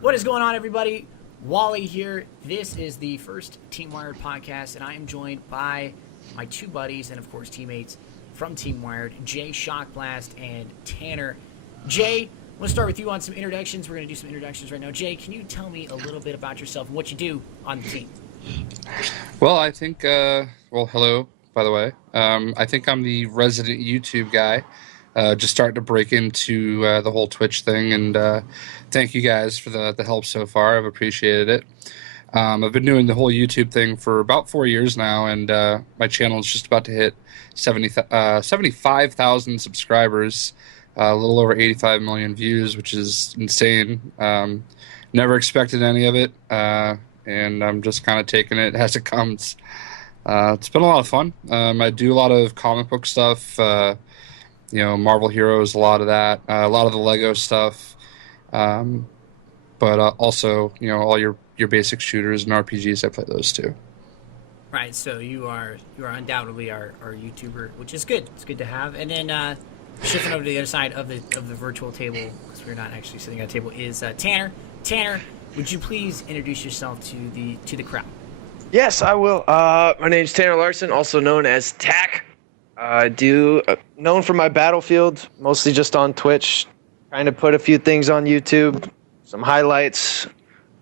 What is going on, everybody? Wally here. This is the first Team Wired podcast, and I am joined by my two buddies and, of course, teammates from Team Wired, JayShockBlast and Tanner. Jay, I'm going to start with you on some introductions. We're going to do some introductions right now. Jay, can you tell me a little bit about yourself and what you do on the team? Well, I think, hello, by the way. I think I'm the resident YouTube guy, just starting to break into the whole Twitch thing, and thank you guys for the help so far. I've appreciated it. I've been doing the whole YouTube thing for about 4 years now, and my channel is just about to hit 75,000 subscribers, a little over 85 million views, which is insane. Never expected any of it. And I'm just kind of taking it as it comes. It's been a lot of fun. I do a lot of comic book stuff, Marvel Heroes, a lot of that, a lot of the Lego stuff, but also, all your basic shooters and RPGs, I play those too. Right, so you are undoubtedly our YouTuber, which is good. It's good to have. And then shifting over to the other side of the virtual table, because we're not actually sitting at a table, is Tanner. Tanner, would you please introduce yourself to the crowd? Yes, I will. My name's Tanner Larson, also known as Tack. I do known for my Battlefield, mostly just on Twitch. Trying to put a few things on YouTube, some highlights,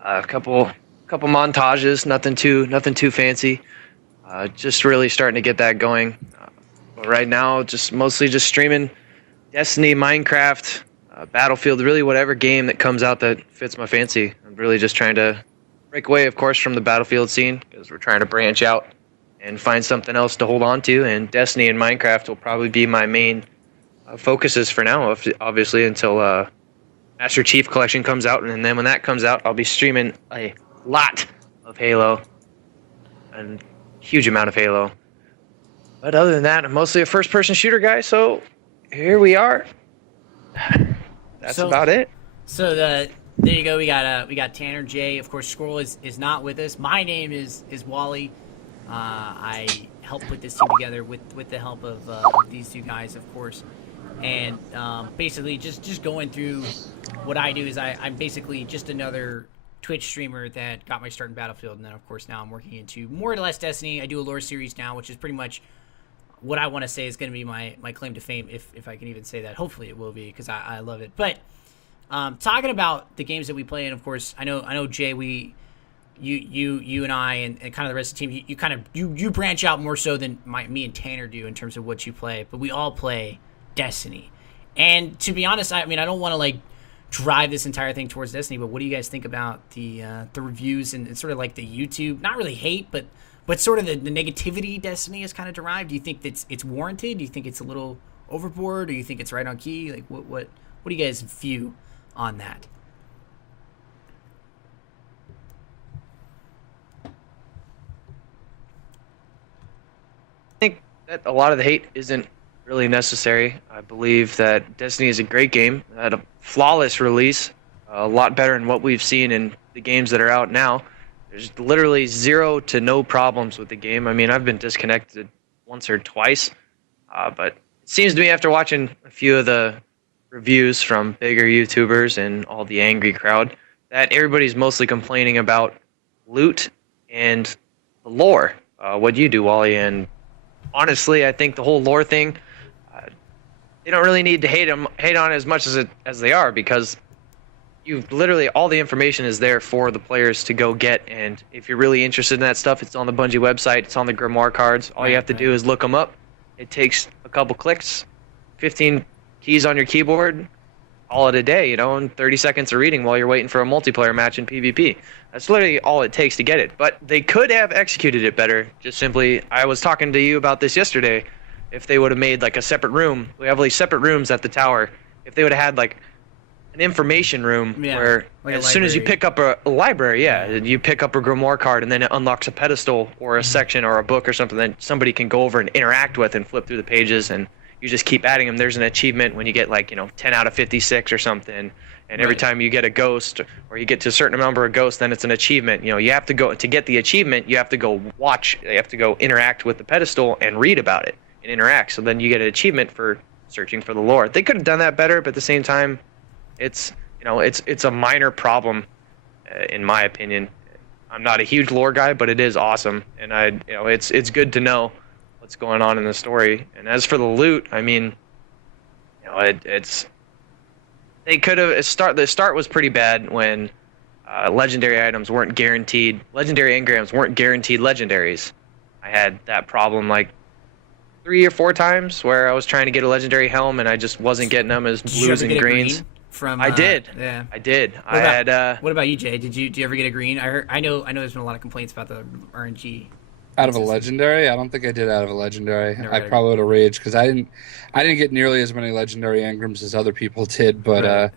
a couple montages, nothing too fancy. Just really starting to get that going. But right now, mostly just streaming Destiny, Minecraft, Battlefield, really whatever game that comes out that fits my fancy. I'm really just trying to break away, of course, from the Battlefield scene because we're trying to branch out and find something else to hold on to. And Destiny and Minecraft will probably be my main focuses for now, obviously, until Master Chief Collection comes out. And then when that comes out, I'll be streaming a lot of Halo, a huge amount of Halo. But other than that, I'm mostly a first-person shooter guy, so here we are. That's about it. So there you go. We got Tanner. Jay, of course. Squirrel is not with us. My name is Wally. I helped put this team together with the help of these two guys, of course. And basically, just going through what I do is I'm basically just another Twitch streamer that got my start in Battlefield, and then of course now I'm working into more or less Destiny. I do a lore series now, which is pretty much what I want to say is going to be my claim to fame, if I can even say that. Hopefully it will be, because I love it. But talking about the games that we play, and of course I know Jay, you and I and kind of the rest of the team, you branch out more so than me and Tanner do in terms of what you play, but we all play Destiny. And to be honest, I don't want to drive this entire thing towards Destiny, but what do you guys think about the reviews and sort of like the YouTube, not really hate, but sort of the negativity Destiny is kind of derived? Do you think that it's warranted? Do you think it's a little overboard? Or do you think it's right on key? Like, what do you guys view on that? I think that a lot of the hate isn't really necessary. I believe that Destiny is a great game. It had a flawless release, a lot better than what we've seen in the games that are out now. There's literally zero to no problems with the game. I mean, I've been disconnected once or twice, but it seems to me after watching a few of the reviews from bigger YouTubers and all the angry crowd that everybody's mostly complaining about loot and the lore. What do you do, Wally? And honestly, I think the whole lore thing, they don't really need to hate on it as much as they are, because you've literally all the information is there for the players to go get, and if you're really interested in that stuff, it's on the Bungie website, it's on the Grimoire cards. All you have to do is look them up. It takes a couple clicks, 15 keys on your keyboard, all in a day, and 30 seconds of reading while you're waiting for a multiplayer match in PvP. That's literally all it takes to get it. But they could have executed it better. Just simply, I was talking to you about this yesterday. If they would have made a separate room, we have separate rooms at the tower. If they would have had an information room where as soon as you pick up a library, you pick up a Grimoire card and then it unlocks a pedestal or a section or a book or something that somebody can go over and interact with and flip through the pages, and you just keep adding them. There's an achievement when you get 10 out of 56 or something, and every time you get a ghost or you get to a certain number of ghosts, then it's an achievement. You have to go to get the achievement. You have to go watch. You have to go interact with the pedestal and read about it and interact. So then you get an achievement for searching for the lore. They could have done that better, but at the same time, it's a minor problem in my opinion. I'm not a huge lore guy, but it is awesome, and it's good to know what's going on in the story. And as for the loot, I mean, it's they could have the start was pretty bad when legendary items weren't guaranteed. Legendary engrams weren't guaranteed legendaries. I had that problem like 3 or 4 times where I was trying to get a legendary helm and I just wasn't getting them as blues and greens. I did. Yeah. I did. What about you, Jay? Did you ever get a green? I know there's been a lot of complaints about the RNG. Out of a legendary? I don't think I did out of a legendary. Never I got probably would have raged because I didn't get nearly as many legendary engrams as other people did. But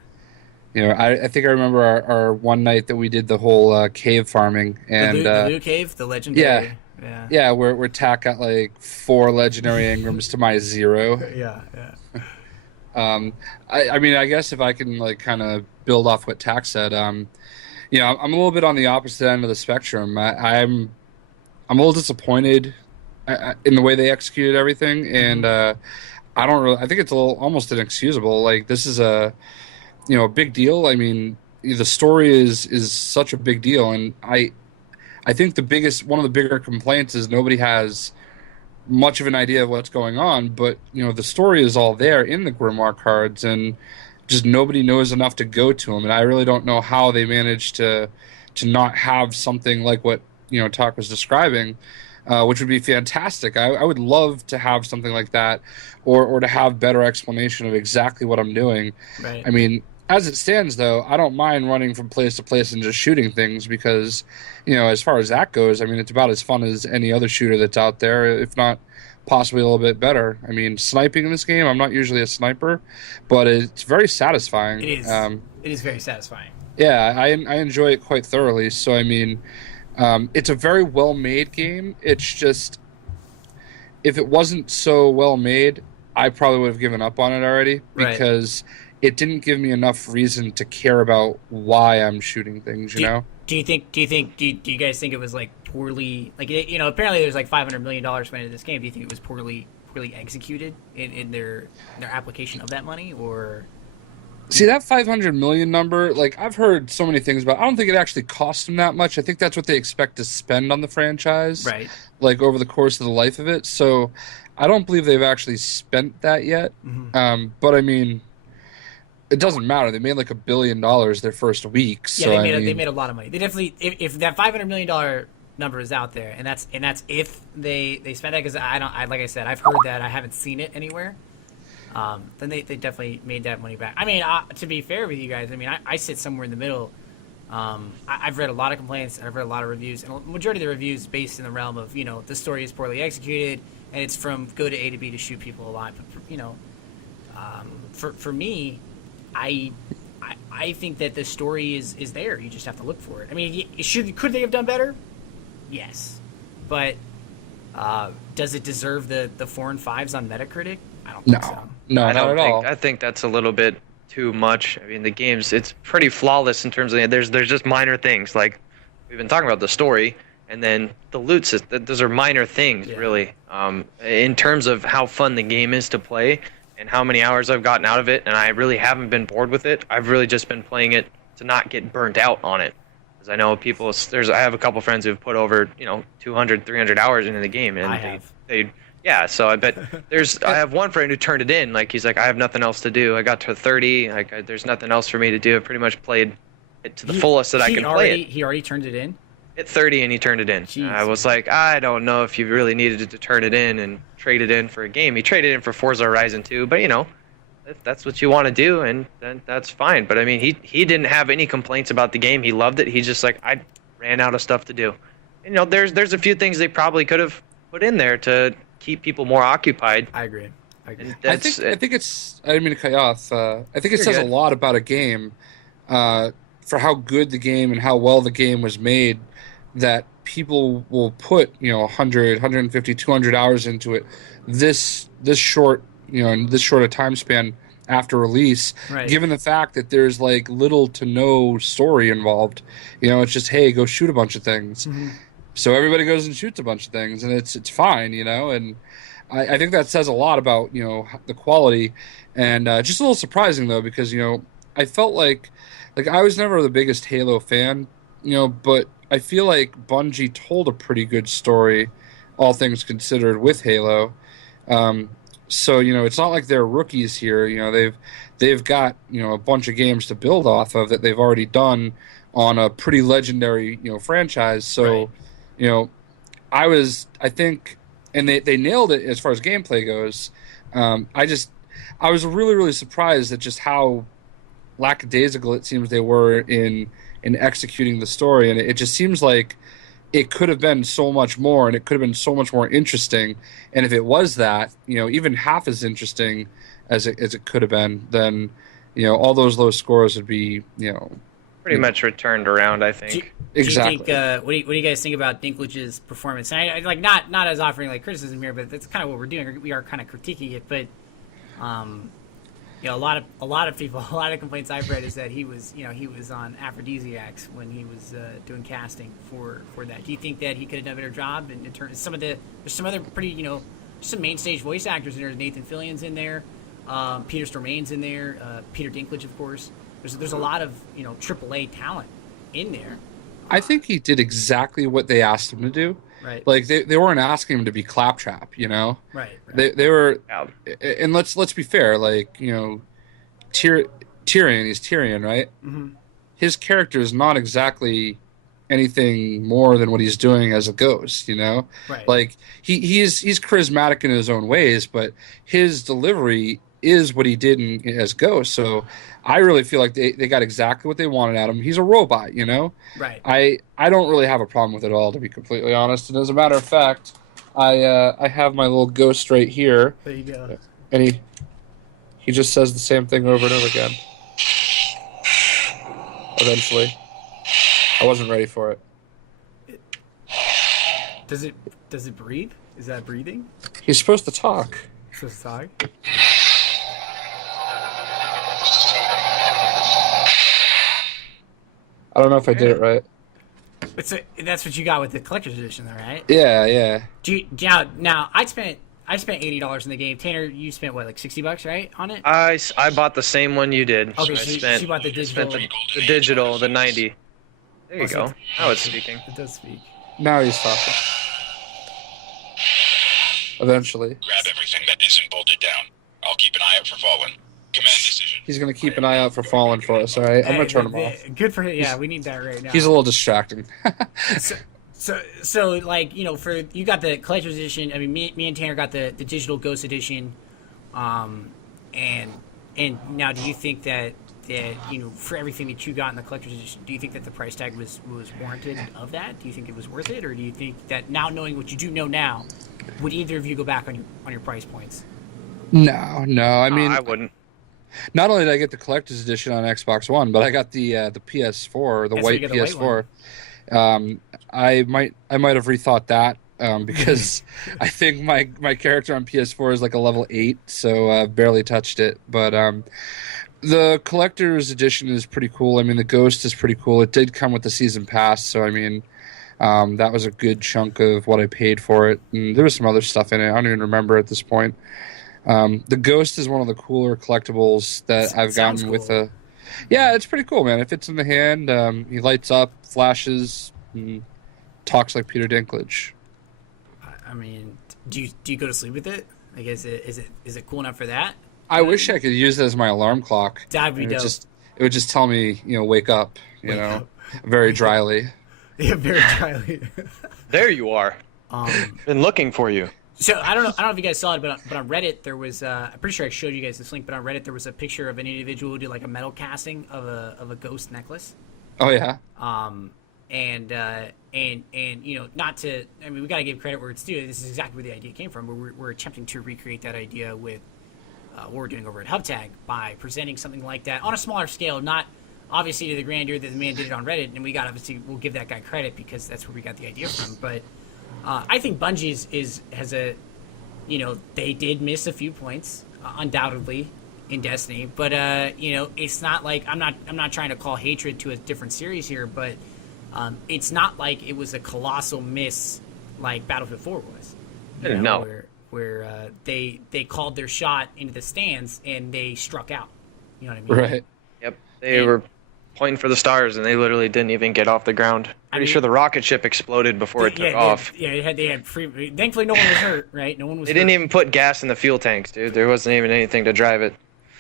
Right. I think I remember our one night that we did the whole cave farming and The loot cave, the legendary. yeah, where Tack got like 4 legendary engrams to my 0. Yeah. I mean, I guess if I can like kind of build off what Tack said, I'm a little bit on the opposite end of the spectrum. I'm a little disappointed in the way they executed everything, and I don't really. I think it's almost inexcusable. Like this is a big deal. I mean, the story is such a big deal, and I think one of the bigger complaints is nobody has much of an idea of what's going on. But the story is all there in the Grimoire cards, and just nobody knows enough to go to them. And I really don't know how they managed to not have something like what Talk was describing, which would be fantastic. I would love to have something like that, or to have better explanation of exactly what I'm doing. Right. I mean, as it stands, though, I don't mind running from place to place and just shooting things because, as far as that goes, I mean, it's about as fun as any other shooter that's out there, if not possibly a little bit better. I mean, sniping in this game, I'm not usually a sniper, but it's very satisfying. It is. It is very satisfying. Yeah, I enjoy it quite thoroughly. So, I mean, it's a very well-made game. It's just, if it wasn't so well-made, I probably would have given up on it already because it didn't give me enough reason to care about why I'm shooting things, you know? Do you guys think it was like poorly, like, apparently there's like $500 million spent in this game. Do you think it was poorly executed in their application of that money, or? See, that 500 million number, like, I've heard so many things about. I don't think it actually cost them that much. I think that's what they expect to spend on the franchise, right? Like over the course of the life of it. So, I don't believe they've actually spent that yet. Mm-hmm. But I mean, it doesn't matter. They made like $1 billion their first week. So Yeah, they made a lot of money. They definitely, if that $500 million number is out there, and that's if they spend that, because like I said, I've heard that, I haven't seen it anywhere. Then they definitely made that money back. I mean, to be fair with you guys, I mean, I sit somewhere in the middle. I've read a lot of complaints, and I've read a lot of reviews, and a majority of the reviews based in the realm of, the story is poorly executed, and it's from go to A to B to shoot people alive. But, for me, I think that the story is there. You just have to look for it. I mean, could they have done better? Yes. But does it deserve the 4 and 5s on Metacritic? I don't think so. No, I not don't at think. all. I think that's a little bit too much. I mean, the game's it's pretty flawless in terms of there's just minor things like we've been talking about the story, and then the loot system. Those are minor things, really. In terms of how fun the game is to play and how many hours I've gotten out of it, and I really haven't been bored with it. I've really just been playing it to not get burnt out on it. Because I know people. I have a couple friends who've put over 200, 300 hours into the game, and yeah, so I bet I have one friend who turned it in. Like, he's like, I have nothing else to do. I got to 30. Like, there's nothing else for me to do. I pretty much played it to the fullest that I can play it. He already turned it in? Hit 30 and he turned it in. Jeez. I was like, I don't know if you really needed to turn it in and trade it in for a game. He traded in for Forza Horizon 2, but if that's what you want to do, and then that's fine. But I mean, he didn't have any complaints about the game. He loved it. He's just like, I ran out of stuff to do. And, there's a few things they probably could have put in there to keep people more occupied. I agree. I think it's. I didn't mean to cut you off. I think it says a lot about a game, for how good the game and how well the game was made, that people will put 100, 150, 200 hours into it. This short in this short a time span after release, given the fact that there's like little to no story involved. It's just, hey, go shoot a bunch of things. Mm-hmm. So everybody goes and shoots a bunch of things, and it's fine, and I think that says a lot about the quality, and just a little surprising though, because I felt like I was never the biggest Halo fan, but I feel like Bungie told a pretty good story, all things considered, with Halo. Um, so it's not like they're rookies here. They've got a bunch of games to build off of that they've already done on a pretty legendary franchise. Right. So, I think, and they nailed it as far as gameplay goes. I was really really surprised at just how lackadaisical it seems they were in executing the story, and it just seems like it could have been so much more, and it could have been so much more interesting. And if it was that, even half as interesting as it could have been, then all those low scores would be Pretty much returned around, I think. Exactly. Do you think, what do you guys think about Dinklage's performance? And I like not as offering like criticism here, but that's kind of what we're doing. We are kind of critiquing it, but a lot of people, a lot of complaints I've read is that he was on aphrodisiacs when he was doing casting for that. Do you think that he could have done a better job? And in terms there's some other pretty some main stage voice actors in there. Nathan Fillion's in there, Peter Stormane's in there, Peter Dinklage, of course. There's a lot of AAA talent in there. I think he did exactly what they asked him to do. Right. Like they weren't asking him to be claptrap, Right. They were, Yeah. and let's be fair. Like Tyrion, he's Tyrion, right? Mm-hmm. His character is not exactly anything more than what he's doing as a ghost, Right. Like he's charismatic in his own ways, but his delivery is what he did as Ghost. So I really feel like they got exactly what they wanted out of him. He's a robot, Right. I don't really have a problem with it at all, to be completely honest. And as a matter of fact, I have my little Ghost right here, There you go. and he just says the same thing over and over again. Eventually, I wasn't ready for it. Does it breathe? Is that breathing? He's supposed to talk. Supposed to talk? I don't know if I did it right. That's what you got with the collector's edition, though, right? Yeah. Now I spent $80 in the game. Tanner, you spent what, like $60, right, on it? I bought the same one you did. Okay, I so spent, she bought the digital. spent the digital, the 90. There you Also, go. Now it's speaking. It does speak. Now he's talking. Eventually. Grab everything that isn't bolted down. I'll keep an eye out for Fallen. Command decision. He's going to keep an eye out for Fallen for us, all right? I'm going to turn him off. Good for him. Yeah, we need that right now. He's a little distracting. So like, for you got the collector's edition. I mean, me and Tanner got the digital Ghost edition. And now, do you think that for everything that you got in the collector's edition, do you think that the price tag was warranted of that? Do you think it was worth it, or do you think that now, knowing what you do know now, would either of you go back on your price points? No. I mean, I wouldn't. not only did I get the collector's edition on Xbox One, but I got the PS4, the That's white right, you got the white PS4. I might have rethought that because I think my character on PS4 is like a level 8, so barely touched it. But the collector's edition is pretty cool. I mean, the Ghost is pretty cool. It did come with the season pass, so I mean, that was a good chunk of what I paid for it. And there was some other stuff in it. I don't even remember at this point. The Ghost is one of the cooler collectibles that I've gotten cool. with a. Yeah, it's pretty cool, man. It fits in the hand. He lights up, flashes, and talks like Peter Dinklage. I mean, do you go to sleep with it? Like, is it cool enough for that? I wish I could use it as my alarm clock. That'd be dope. It would just tell me, wake up, Wake up. very dryly. Yeah, very dryly. There you are. Been looking for you. So I don't know if you guys saw it, but on Reddit there was I'm pretty sure I showed you guys this link, but on Reddit there was a picture of an individual who did like a metal casting of a ghost necklace. Oh yeah. And not to, I mean, we got to give credit where it's due. This is exactly where the idea came from. We're attempting to recreate that idea with what we're doing over at HubTag by presenting something like that on a smaller scale, not obviously to the grandeur that the man did it on Reddit, and we'll give that guy credit because that's where we got the idea from. But I think Bungie has a, they did miss a few points, undoubtedly, in Destiny. But it's not like I'm not trying to call hatred to a different series here, but it's not like it was a colossal miss like Battlefield 4 was. No. Where they called their shot into the stands and they struck out. You know what I mean? Right. Yep. They were pointing for the stars, and they literally didn't even get off the ground. Pretty sure the rocket ship exploded before it took off. They had free. Thankfully, no one was hurt, right? No one was. They didn't even put gas in the fuel tanks, dude. There wasn't even anything to drive it.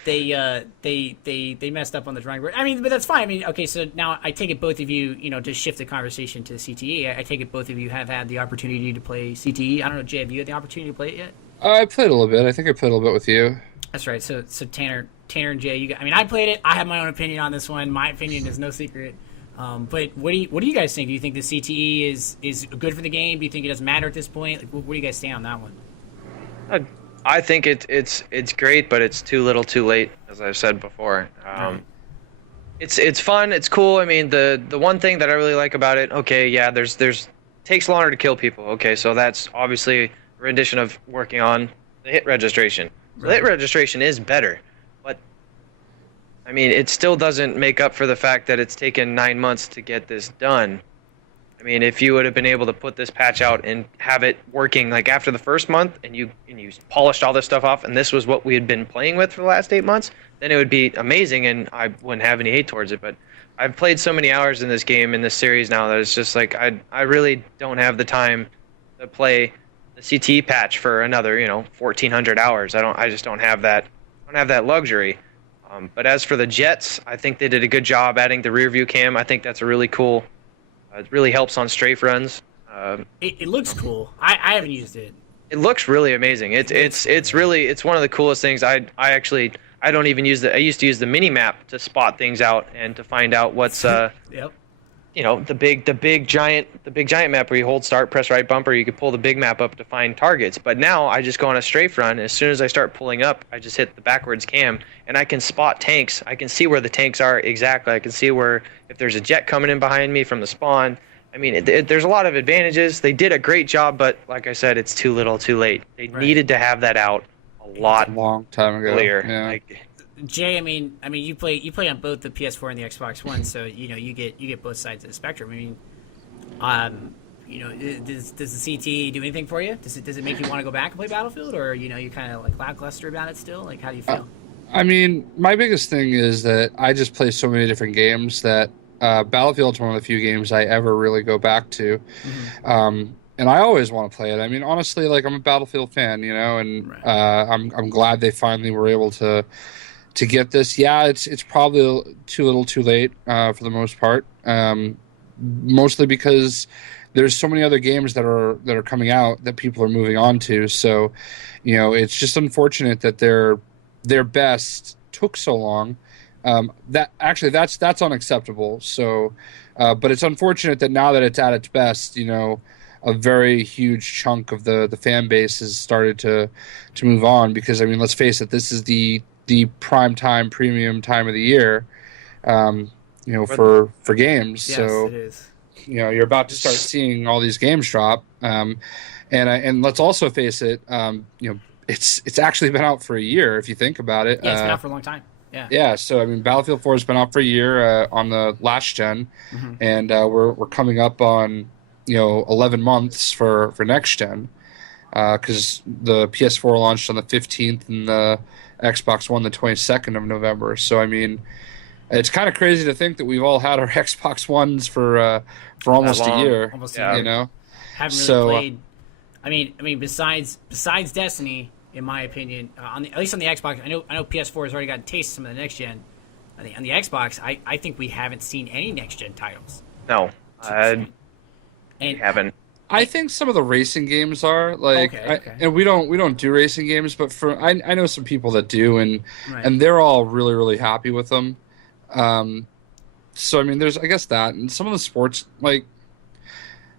They messed up on the drawing board. I mean, but that's fine. I mean, okay, so now I take it both of you, to shift the conversation to CTE. I take it both of you have had the opportunity to play CTE. I don't know, Jay, have you had the opportunity to play it yet? I played a little bit. I think I played a little bit with you. That's right. So Tanner and Jay, I played it. I have my own opinion on this one. My opinion is no secret. But what do you guys think? Do you think the CTE is good for the game? Do you think it doesn't matter at this point? Like, where do you guys stand on that one? I think it's great, but it's too little, too late, as I've said before. It's fun, it's cool. I mean, the one thing that I really like about it, okay, yeah, there's takes longer to kill people. Okay, so that's obviously a rendition of working on the hit registration. So the hit registration is better, but I mean, it still doesn't make up for the fact that it's taken 9 months to get this done. I mean, if you would have been able to put this patch out and have it working like after the first month, and you polished all this stuff off, and this was what we had been playing with for the last 8 months, then it would be amazing, and I wouldn't have any hate towards it. But I've played so many hours in this game, in this series now, that it's just like I really don't have the time to play the CT patch for another 1,400 hours. I just don't have that. I don't have that luxury. But as for the jets, I think they did a good job adding the rear view cam. I think that's a really cool. It really helps on strafe runs. It looks cool. I haven't used it. It looks really amazing. It's one of the coolest things. I don't even use I used to use the mini map to spot things out and to find out what's Yep. The big giant map where you hold start, press right bumper, you could pull the big map up to find targets. But now I just go on a strafe run. As soon as I start pulling up, I just hit the backwards cam and I can spot tanks. I can see where the tanks are exactly. I can see where if there's a jet coming in behind me from the spawn. I mean, there's a lot of advantages. They did a great job, but like I said, it's too little, too late. They needed to have that out a long time ago. Earlier. Yeah. Jay, I mean, you play on both the PS4 and the Xbox One, so you get both sides of the spectrum. I mean, does the CT do anything for you? Does it make you want to go back and play Battlefield, or you kind of like lackluster about it still? Like, how do you feel? I mean, my biggest thing is that I just play so many different games that Battlefield's one of the few games I ever really go back to. Mm-hmm. And I always want to play it. I mean, honestly, like, I'm a Battlefield fan, and right. I'm glad they finally were able to get this. Yeah, it's probably too little, too late for the most part. Mostly because there's so many other games that are coming out that people are moving on to. So, it's just unfortunate that their best took so long. That's unacceptable. So, but it's unfortunate that now that it's at its best, a very huge chunk of the fan base has started to move on, because I mean, let's face it, this is the prime time, premium time of the year, for games. Yes, so it is. You're about to start seeing all these games drop, and let's also face it, it's actually been out for a year if you think about it. Yeah, it's been out for a long time. Yeah. Yeah. So I mean, Battlefield 4 has been out for a year on the last gen, mm-hmm. and we're coming up on 11 months for next gen, because the PS4 launched on the 15th and the Xbox One the 22nd of November. So I mean, it's kind of crazy to think that we've all had our Xbox Ones for almost a year. Almost a year. Haven't really played. I mean, besides Destiny, in my opinion, at least on the Xbox, I know PS4 has already gotten taste of some of the next gen. On the Xbox, I think we haven't seen any next gen titles. No, we haven't. I think some of the racing games are like, okay. And we don't do racing games, but I know some people that do, and right. and they're all really, really happy with them. So I mean, there's, I guess, that, and some of the sports, like,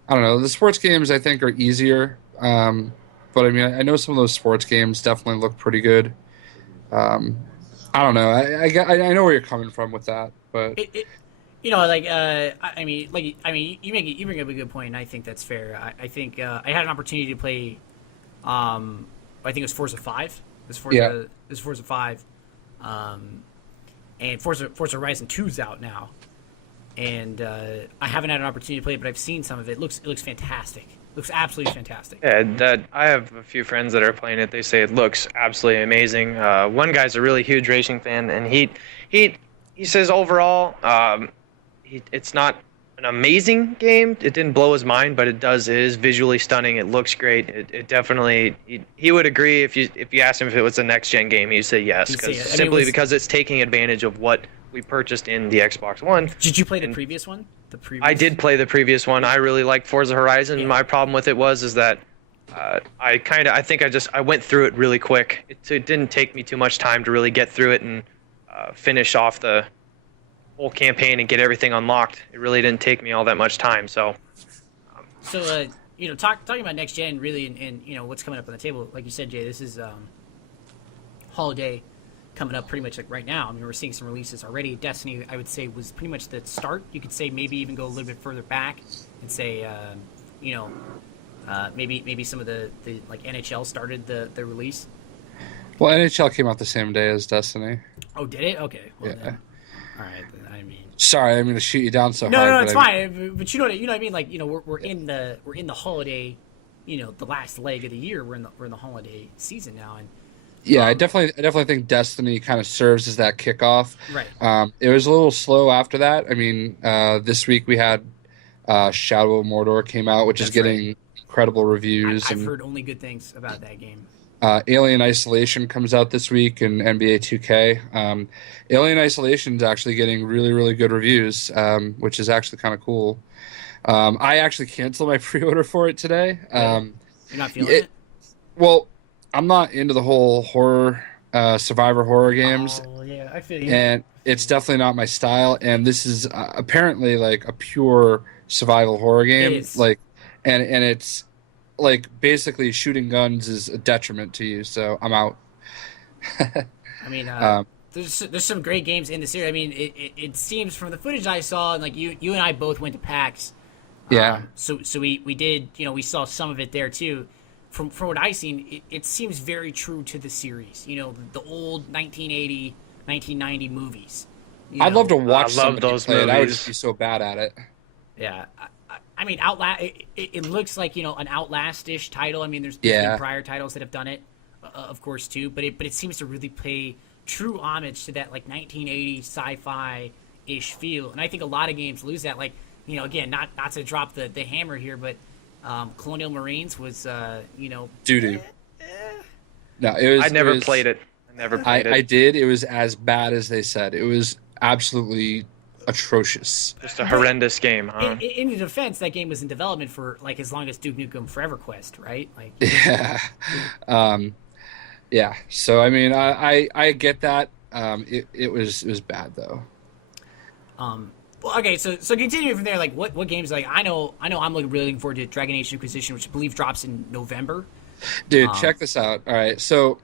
I don't know, the sports games I think are easier. But I mean, I know some of those sports games definitely look pretty good. I don't know. I know where you're coming from with that, but you bring up a good point, and I think that's fair. I think I had an opportunity to play. I think it was Forza 5. It was Forza 5. And Forza Horizon 2's out now, and I haven't had an opportunity to play it, but I've seen some of it. It looks fantastic. Looks absolutely fantastic. Yeah, I have a few friends that are playing it. They say it looks absolutely amazing. One guy's a really huge racing fan, and he he says overall, it's not an amazing game. It didn't blow his mind, but it is visually stunning. It looks great. It definitely he would agree if you asked him if it was a next gen game, he'd say yes, He'd say because it. I mean, because it's taking advantage of what we purchased in the Xbox One. Did you play the previous one? I did play the previous one. I really liked Forza Horizon. Yeah. My problem with it is that I think I went through it really quick. It didn't take me too much time to really get through it and finish off the whole campaign and get everything unlocked. It really didn't take me all that much time. So, talking about next gen, really, and what's coming up on the table. Like you said, Jay, this is holiday coming up pretty much like right now. I mean, we're seeing some releases already. Destiny, I would say, was pretty much the start. You could say maybe even go a little bit further back and say, maybe some of the like NHL started the release. Well, NHL came out the same day as Destiny. Oh, did it? Okay. Well, Yeah. then, all right. Then, I mean, Sorry, I'm going to shoot you down so hard. no, it's fine. But you know what I mean. Like, we're in the holiday, the last leg of the year. We're in the holiday season now, and Yeah, I definitely think Destiny kind of serves as that kickoff. right. It was a little slow after that. I mean, this week we had Shadow of Mordor came out, which is That's getting incredible reviews. I've and heard only good things about that game. Alien Isolation comes out this week in NBA 2K. Alien Isolation is actually getting really, really good reviews, which is actually kind of cool. I actually canceled my pre-order for it today. You're not feeling it? Well, I'm not into the whole horror, survivor horror games. Oh, yeah, I feel you. And it's definitely not my style. And this is apparently like a pure survival horror game. It is. Like, and it's like basically shooting guns is a detriment to you. So I'm out. I mean, there's some great games in the series. I mean, it seems from the footage I saw, and like you and I both went to PAX. Yeah. So we did, we saw some of it there too. From what I've seen, it seems very true to the series. The old 1980, 1990 movies. I'd love to watch I love somebody those play it. I would movies. just be so bad at it. Yeah, I mean, Outlast. It looks like an Outlast-ish title. I mean, there's Yeah. been prior titles that have done it, of course, too. But it seems to really pay true homage to that like 1980 sci-fi-ish feel. And I think a lot of games lose that. Like, again, not to drop the hammer here, but Colonial Marines was Doo-doo. No, it was. I never it was, played it. I never played it. I did. It was as bad as they said. It was absolutely atrocious. Just a horrendous game, huh? In the defense, that game was in development for like as long as Duke Nukem Forever Quest, right? Like, Yeah. Yeah. So I mean, I get that. It was bad though. Well, okay, so continuing from there, like what games? Like I know I'm really looking forward to Dragon Age Inquisition, which I believe drops in November. Dude, check this out. All right, so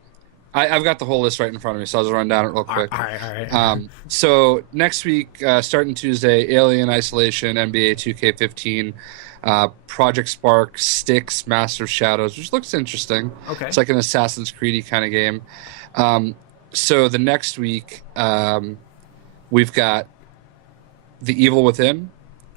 I've got the whole list right in front of me, so I'll just run down it real quick. All right. So next week, starting Tuesday, Alien Isolation, NBA 2K15, Project Spark, Styx, Master of Shadows, which looks interesting. Okay. It's like an Assassin's Creed kind of game. So the next week, we've got The Evil Within.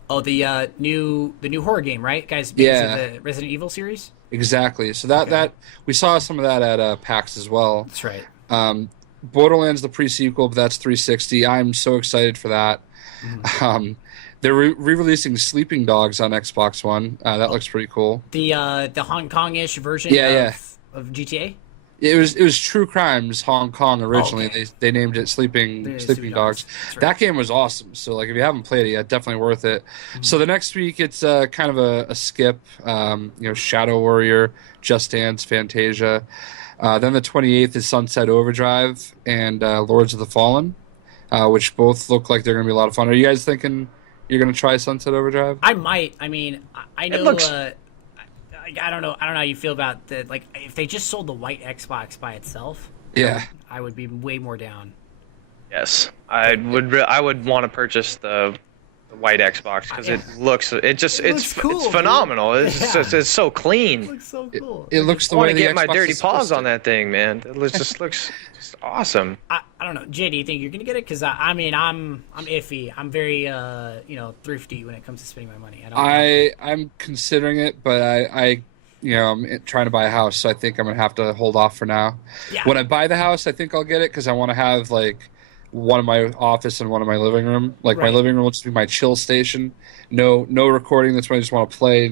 Oh, the new horror game, right, guys? Yeah. Of the Resident Evil series. Exactly. So that we saw some of that at PAX as well. That's right. Borderlands, the pre-sequel, but that's 360. I'm so excited for that. Mm-hmm. They're re-releasing Sleeping Dogs on Xbox One. That looks pretty cool. The Hong Kong-ish version of GTA. It was True Crimes Hong Kong originally. Okay. They named it Sleeping Dogs. That's right. That game was awesome. So like if you haven't played it yet, definitely worth it. Mm-hmm. So the next week it's kind of a skip. Shadow Warrior, Just Dance, Fantasia. Then the 28th is Sunset Overdrive and Lords of the Fallen, which both look like they're going to be a lot of fun. Are you guys thinking you're going to try Sunset Overdrive? I might. I mean, I know. It looks- I don't know how you feel about the like. If they just sold the white Xbox by itself, Yeah. I would be way more down. Yes, I would want to purchase the white Xbox because it's looks cool, it's dude. phenomenal. It's so clean. Looks so cool. It looks the I want way to the get my Xbox dirty is supposed paws to. on that thing, man. Just looks just awesome. I don't know, Jay. Do you think you're gonna get it? Because I mean, I'm iffy. I'm very thrifty when it comes to spending my money. I'm considering it, but I'm trying to buy a house, so I think I'm gonna have to hold off for now. Yeah. When I buy the house, I think I'll get it because I want to have like one in my office and one in my living room. Like my Right. living room will just be my chill station. No recording. That's when I just want to play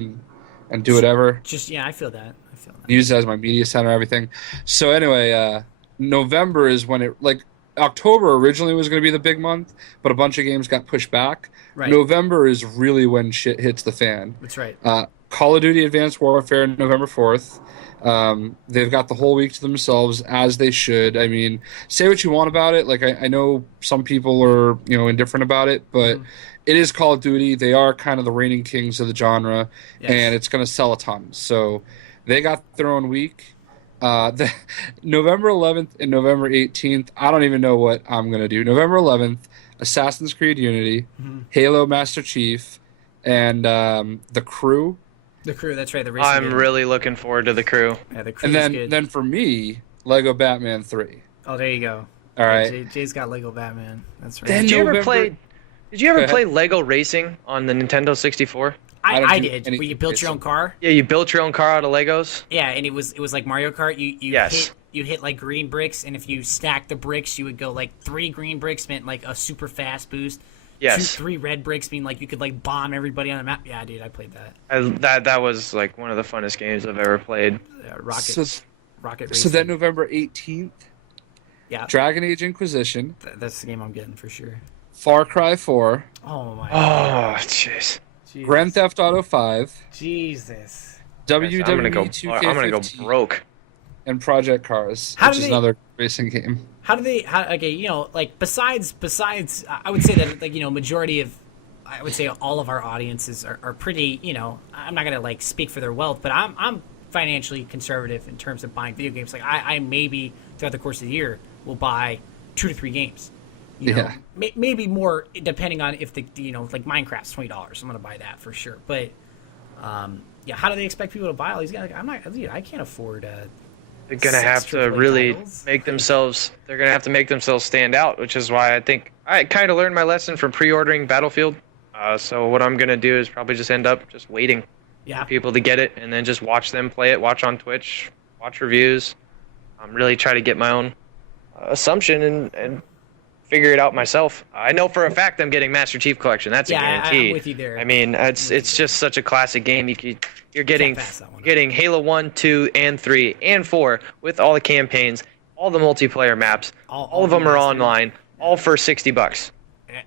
and do whatever. Just yeah, I feel that. I feel that. Use it as my media center, everything. So anyway, November is when it like October originally was going to be the big month, but a bunch of games got pushed back. Right. November is really when shit hits the fan. That's right. Call of Duty Advanced Warfare, November 4th. They've got the whole week to themselves, as they should. I mean, say what you want about it. Like, I know some people are, indifferent about it, but it is Call of Duty. They are kind of the reigning kings of the genre, Yes. and it's going to sell a ton. So they got their own week. The November 11th and November 18th, I don't even know what I'm going to do. November 11th, Assassin's Creed Unity, Halo Master Chief, and The Crew. The Crew, that's right. The racing I'm game. really looking forward to The Crew. Yeah, the Crew And is then, good. then for me, Lego Batman 3. Oh, there you go. All right. Jay's got Lego Batman. That's right. Then Did you ever November- play? Did you Go ever ahead. play Lego Racing on the Nintendo 64? I don't I do did. anything Where you built your own racing. car. Yeah, you built your own car out of Legos. Yeah, and it was like Mario Kart. Yes. You hit like green bricks, and if you stack the bricks, you would go like 3 green bricks meant like a super fast boost. Yes. 3 red bricks mean like you could like bomb everybody on the map. Yeah, dude, I played that. That was like one of the funnest games I've ever played. Rocket So racing. then November 18th, yeah, Dragon Age Inquisition, that's the game I'm getting for sure. Far Cry 4, Oh my. Oh, jeez. Jesus. Grand Theft Auto 5, Jesus. WWE I'm gonna go 2K15, broke. and Project Cars, How which do is they- another racing game. How do they? Okay, like besides, I would say that like majority of, I would say all of our audiences are pretty. I'm not gonna like speak for their wealth, but I'm financially conservative in terms of buying video games. Like I maybe throughout the course of the year will buy 2 to 3 games. Yeah. Maybe more depending on if the like Minecraft's $20. I'm gonna buy that for sure. But yeah, how do they expect people to buy all these games? Like, dude, I can't afford. They're gonna 6 have to AAA really titles. make themselves. They're gonna have to make themselves stand out, which is why I think I kind of learned my lesson from pre-ordering Battlefield. So what I'm gonna do is probably just end up just waiting Yeah. for people to get it, and then just watch them play it, watch on Twitch, watch reviews. Really try to get my own assumption and figure it out myself. I know for a fact I'm getting Master Chief Collection. That's a guarantee. I'm with you there. I mean, it's just such a classic game. You're getting pass that one up. getting Halo 1, 2, and 3, and 4 with all the campaigns, all the multiplayer maps. All of them are remastered. online, all for $60,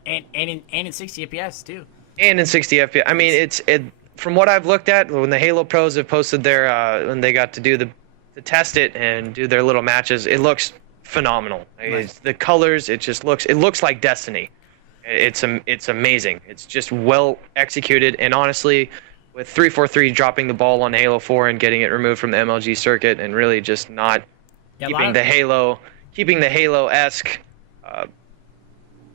and in 60 FPS too. and in 60 FPS. I mean, from what I've looked at, when the Halo pros have posted their when they got to do to test it and do their little matches, it looks phenomenal. Nice. The colors, it looks like Destiny. It's amazing. It's just well executed, and honestly, with 343 dropping the ball on Halo 4 and getting it removed from the MLG circuit, and really just not Yeah, keeping the Halo-esque,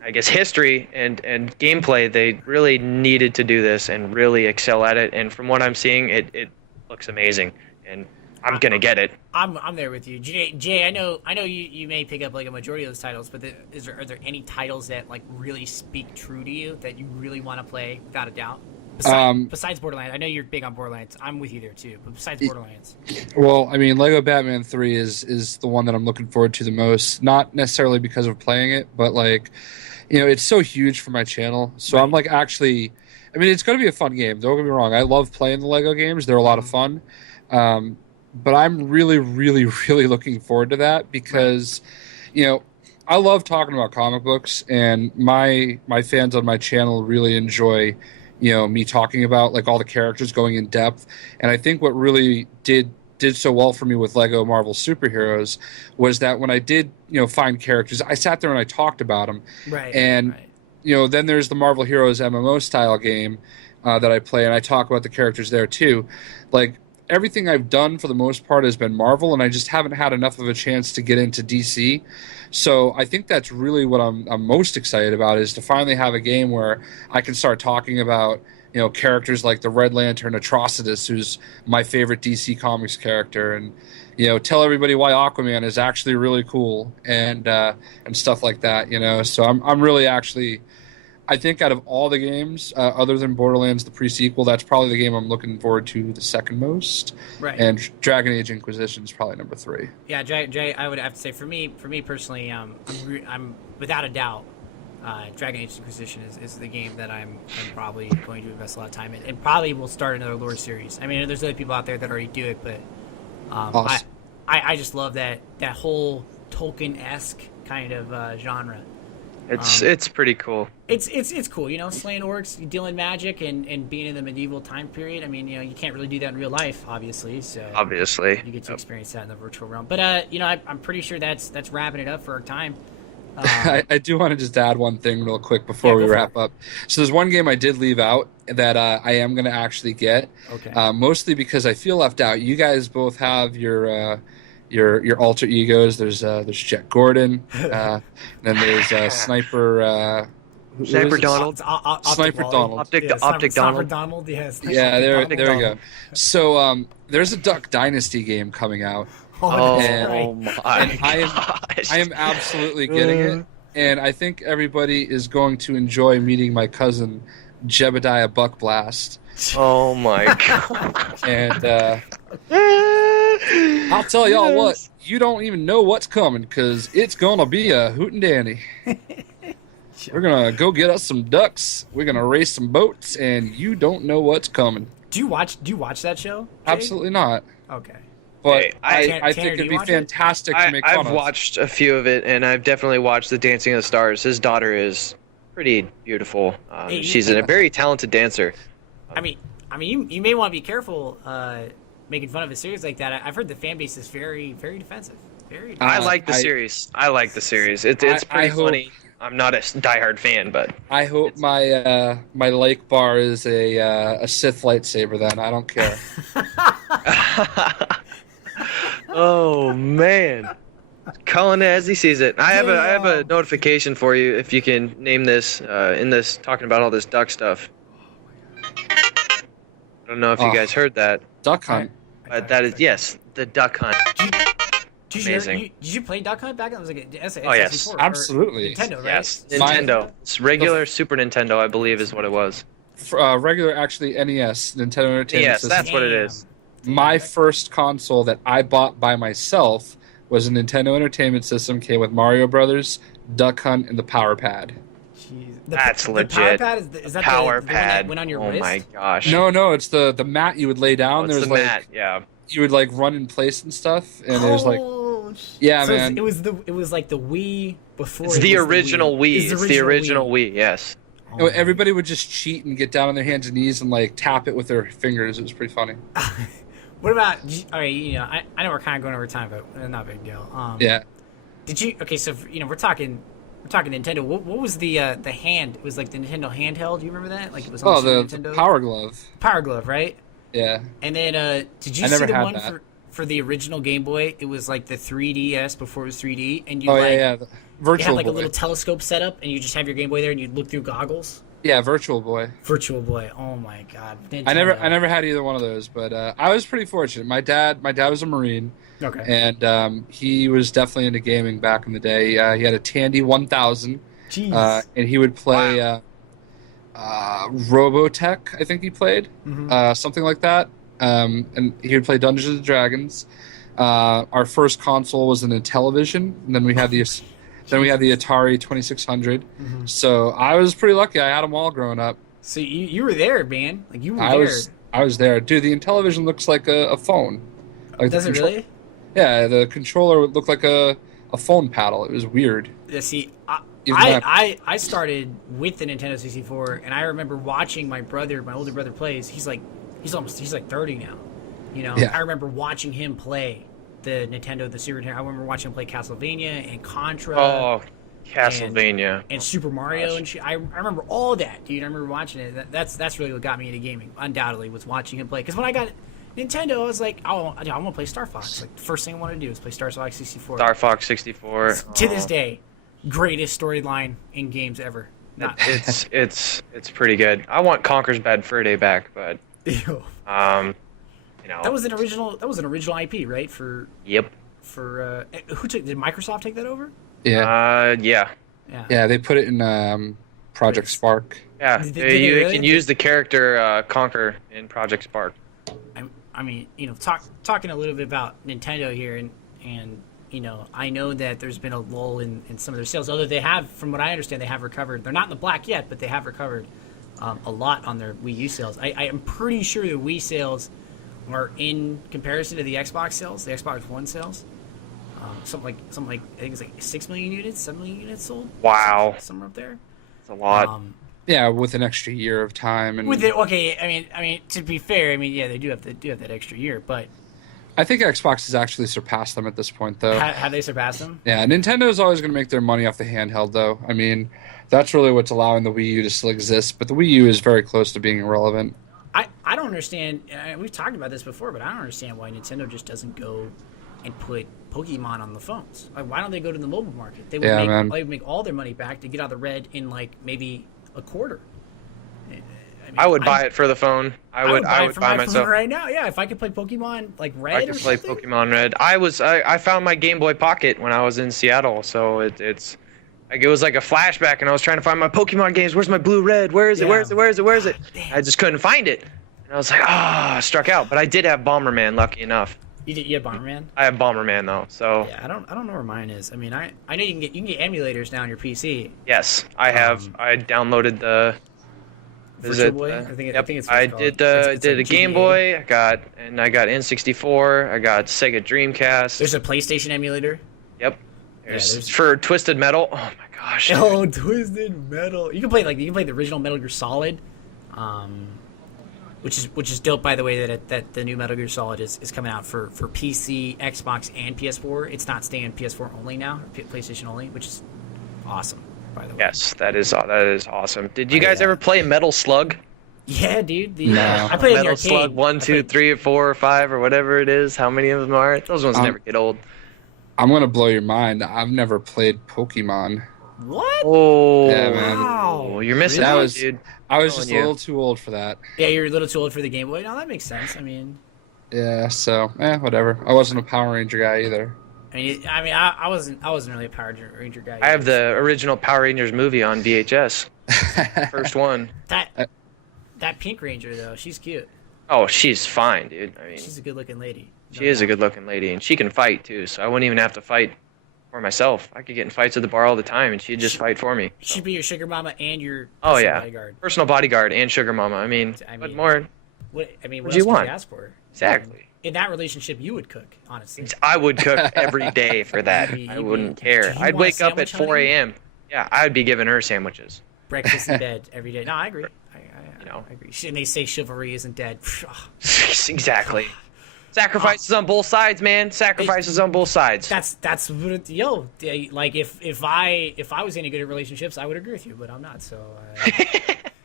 I guess, history and gameplay, they really needed to do this and really excel at it. And from what I'm seeing, it looks amazing, and I'm gonna get it. I'm there with you, Jay. I know you may pick up like a majority of those titles, but are there any titles that like really speak true to you that you really want to play without a doubt? Besides Borderlands, I know you're big on Borderlands. I'm with you there too. But besides Borderlands, Well, I mean, Lego Batman 3 is the one that I'm looking forward to the most. Not necessarily because of playing it, but like, it's so huge for my channel. So I'm like actually, I mean, it's going to be a fun game. Don't get me wrong. I love playing the Lego games. They're a lot of fun. But I'm really, really, really looking forward to that because, I love talking about comic books, and my fans on my channel really enjoy, me talking about like all the characters, going in depth. And I think what really did so well for me with Lego Marvel Superheroes was that when I did, find characters, I sat there and I talked about them. right? And right. Then there's the Marvel Heroes MMO style game that I play, and I talk about the characters there too. Like, everything I've done for the most part has been Marvel, and I just haven't had enough of a chance to get into DC. So I think that's really what I'm most excited about, is to finally have a game where I can start talking about characters like the Red Lantern Atrocitus, who's my favorite DC Comics character, and tell everybody why Aquaman is actually really cool and stuff like that. So I'm really actually I think out of all the games, other than Borderlands, the pre-sequel, that's probably the game I'm looking forward to the second most. Right. And Dragon Age Inquisition is probably number 3. Yeah, Jay, I would have to say for me personally, I'm without a doubt, Dragon Age Inquisition is the game that I'm probably going to invest a lot of time in, and probably will start another lore series. I mean, there's other people out there that already do it, but Awesome. I just love that whole Tolkien-esque kind of genre. It's pretty cool. It's cool, you know, slaying orcs, dealing magic, and being in the medieval time period. I mean, you know, you can't really do that in real life, obviously. So Obviously. you get to experience that in the virtual realm. But you know, I'm pretty sure that's wrapping it up for our time. I do want to just add one thing real quick before we go for wrap up. So there's one game I did leave out that I am going to actually get. Okay. Mostly because I feel left out. You guys both have your alter egos. There's Jet Gordon, and then there's Sniper. Who Sniper is it? Donald. Sniper Wally. Donald. Optic Sniper Donald. Donald, yes. Yeah, there Optic we Donald. go. So there's a Duck Dynasty game coming out. Oh that's right. my And I am absolutely getting it, and I think everybody is going to enjoy meeting my cousin Jebediah Buckblast. Oh my god. And I'll tell y'all what, you don't even know what's coming because it's gonna be a hootendanny. We're gonna go get us some ducks. We're gonna race some boats, and you don't know what's coming. Do you watch that show, Jay? Absolutely not. Okay. But Hey, I Tanner, think do it'd you be watch it? fantastic to make fun I've of. watched a few of it, and I've definitely watched the Dancing of the Stars. His daughter is pretty beautiful. Hey, She's a very talented dancer. I mean, you may want to be careful making fun of a series like that. I've heard the fan base is very, very defensive. Very. I like the series. I like the series. It's I pretty hope- funny. I'm not a diehard fan, but I hope my my like bar is a Sith lightsaber. Then I don't care. oh man, calling it as he sees it. I have a notification for you if you can name this in this talking about all this duck stuff. I don't know if you guys heard that, Duck Hunt. but that is yes, the duck hunt. Amazing. Did you play Duck Hunt back then? It was like a Oh, yes. S64 or Absolutely. Nintendo, right? Yes, Nintendo. It's regular Super Nintendo, I believe, is what it was. Regular, actually, NES, Nintendo Entertainment Yes, System. that's what it is. My first console that I bought by myself was a Nintendo Entertainment System. Came with Mario Brothers, Duck Hunt, and the Power Pad. Jeez. That's the legit. Power Pad is that Power the one pad. that went on your oh wrist? my gosh. No, it's the mat you would lay Oh, down. it's There's the like mat. Yeah. you would like run in place and stuff, and there's like yeah, so man. It was like the Wii before. It's it the was original Wii. It's the original Wii. Wii. Yes. Oh, You know, man. everybody would just cheat and get down on their hands and knees and like tap it with their fingers. It was pretty funny. What about? All right, you know, I know we're kind of going over time, but not a big deal. Yeah. Did you? Okay, so you know, we're talking Nintendo. What was the hand? It was like the Nintendo handheld. Do you remember that? Like it was on Oh, Super the Nintendo. Power Glove. Power Glove, right? Yeah. And then did you I see never the had one that. for the original Game Boy? It was like the 3DS before it was 3D, and you Oh like yeah. The it Virtual had like Boy. a little telescope setup, and you just have your Game Boy there, and you'd look through goggles. Yeah, Virtual Boy. Virtual Boy. Oh my God. I Nintendo. never had either one of those, but I was pretty fortunate. My dad was a Marine, Okay. and he was definitely into gaming back in the day. He had a Tandy 1000, Jeez. and he would play Robotech. I think he played something like that, and he would play Dungeons and Dragons. Our first console was an Intellivision, and then we had the Atari 2600. So I was pretty lucky. I had them all growing up. So you were there, man. Like you were there. I was there, dude. The Intellivision looks like a phone. Like Does the it really? Yeah, the controller would look like a phone paddle. It was weird. Yeah. See, Even that- I started with the Nintendo 64, and I remember watching my older brother plays. He's like 30 now. You know, Yeah. I remember watching him play the Super Nintendo. I remember watching him play Castlevania and Contra. Oh, Castlevania. And Super Mario and shit. I remember all that, dude. I remember watching it. That's really what got me into gaming. Undoubtedly, was watching him play. Because when I got Nintendo, I was like, I want to play Star Fox. Like the first thing I want to do is play Star Fox 64. Star Fox 64. To this day, greatest storyline in games ever. Not It's pretty good. I want Conker's Bad Fur Day back, but Ew. you know. That was an original IP, right? Yep. Did Microsoft take that over? Yeah. Yeah. Yeah. Yeah, they put it in Project Spark. Yeah, Did they you really? can use the character Conquer in Project Spark. I mean, talking a little bit about Nintendo here, and I know that there's been a lull in some of their sales. Although they have, from what I understand, they have recovered. They're not in the black yet, but they have recovered a lot on their Wii U sales. I am pretty sure the Wii sales are in comparison to the Xbox sales, the Xbox One sales. Something like I think it's like 6 million units, 7 million units sold. Wow, somewhere up there. it's a lot. Yeah, with an extra year of time, and With it, okay. I mean, to be fair, I mean, yeah, they do have that extra year, but I think Xbox has actually surpassed them at this point, though. have they surpassed them? Yeah, Nintendo is always going to make their money off the handheld, though. I mean, that's really what's allowing the Wii U to still exist, but the Wii U is very close to being irrelevant. I don't understand. We've talked about this before, but I don't understand why Nintendo just doesn't go and put Pokemon on the phones. Like, why don't they go to the mobile market? They would make all their money back to get out of the red in like maybe a quarter. I would buy it for the phone. I would buy it for buy my myself phone right now. Yeah, if I could play Pokemon like Red I or could play something. Pokemon Red. I found my Game Boy Pocket when I was in Seattle, so it's like it was like a flashback, and I was trying to find my Pokemon games. Where's my Blue Red? Where is it? Yeah. Where is it? Where is it? Where is it? Damn. I just couldn't find it, and I was like, I struck out. But I did have Bomberman, lucky enough. You have Bomberman? I have Bomberman though, so Yeah, I don't know where mine is. I mean, I know you can get emulators now on your PC. yes, I have. I downloaded the. Is Virtual it? Boy? I think it's I what's called. did It's did like a Game GBA. Boy. I got N64. I got Sega Dreamcast. There's a PlayStation emulator. Yep. There's, there's- for Twisted Metal. Oh my gosh. Oh, Twisted Metal. You can play the original Metal Gear Solid, which is dope, by the way, that the new Metal Gear Solid is coming out for PC, Xbox, and PS4. It's not staying PS4 only now, PlayStation only, which is awesome, by the way. Yes, that is awesome. Did you guys ever play Metal Slug? Yeah, dude. No. I played in the Metal arcade. Slug 1, 2, 3, 4, or 5, or whatever it is. How many of them are? Those ones never get old. I'm going to blow your mind. I've never played Pokemon. What? Oh, Yeah, man. wow. You're missing That out, was- dude. I was Telling just a you. little too old for that. Yeah, you're a little too old for the Game Boy. No, that makes sense. I mean, Yeah, so, whatever. I wasn't a Power Ranger guy either. I wasn't really a Power Ranger guy. I have either. the original Power Rangers movie on VHS. First one. That Pink Ranger though. She's cute. Oh, she's fine, dude. I mean, She's a good-looking lady. she is a good-looking lady, and she can fight too. So I wouldn't even have to fight for myself. I could get in fights at the bar all the time, and she'd just fight for me. So. She'd be your sugar mama and your Oh personal yeah, bodyguard. personal bodyguard and sugar mama. I mean, what more? What What else do you could want? you ask for? Exactly. In that relationship, you would cook, honestly. I would cook every day for that. You'd I be- wouldn't do care. you I'd want a wake up at sandwich, 4 honey? a.m. Yeah, I'd be giving her sandwiches. Breakfast in bed every day. No, I agree. know. I agree. And they say chivalry isn't dead. Exactly. Sacrifices on both sides, man. Sacrifices on both sides. That's what like if I was any good at relationships, I would agree with you, but I'm not. So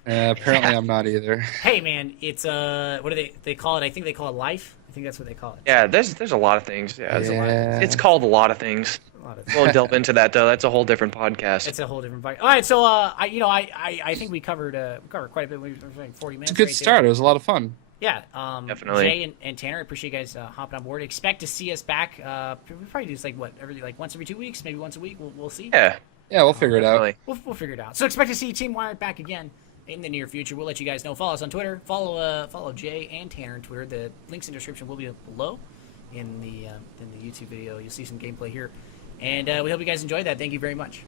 Apparently I'm not either. hey, man, it's what do they call it? I think they call it life. I think that's what they call it. Yeah, there's a lot of things. Yeah, Yeah. it's called a lot of things. A lot of We won't delve into that though. That's a whole different podcast. It's a whole different fight. All right, so I think we covered quite a bit. We were like 40 minutes. It's a good right start. there. It was a lot of fun. Yeah, Definitely. Jay and Tanner, I appreciate you guys hopping on board. Expect to see us back. We probably do this once every 2 weeks, maybe once a week. We'll see. Yeah, Yeah, we'll figure it out. definitely. We'll figure it out. So expect to see Team Wired back again in the near future. We'll let you guys know. Follow us on Twitter. Follow Jay and Tanner on Twitter. The links in the description will be below in the YouTube video. You'll see some gameplay here, and we hope you guys enjoyed that. Thank you very much.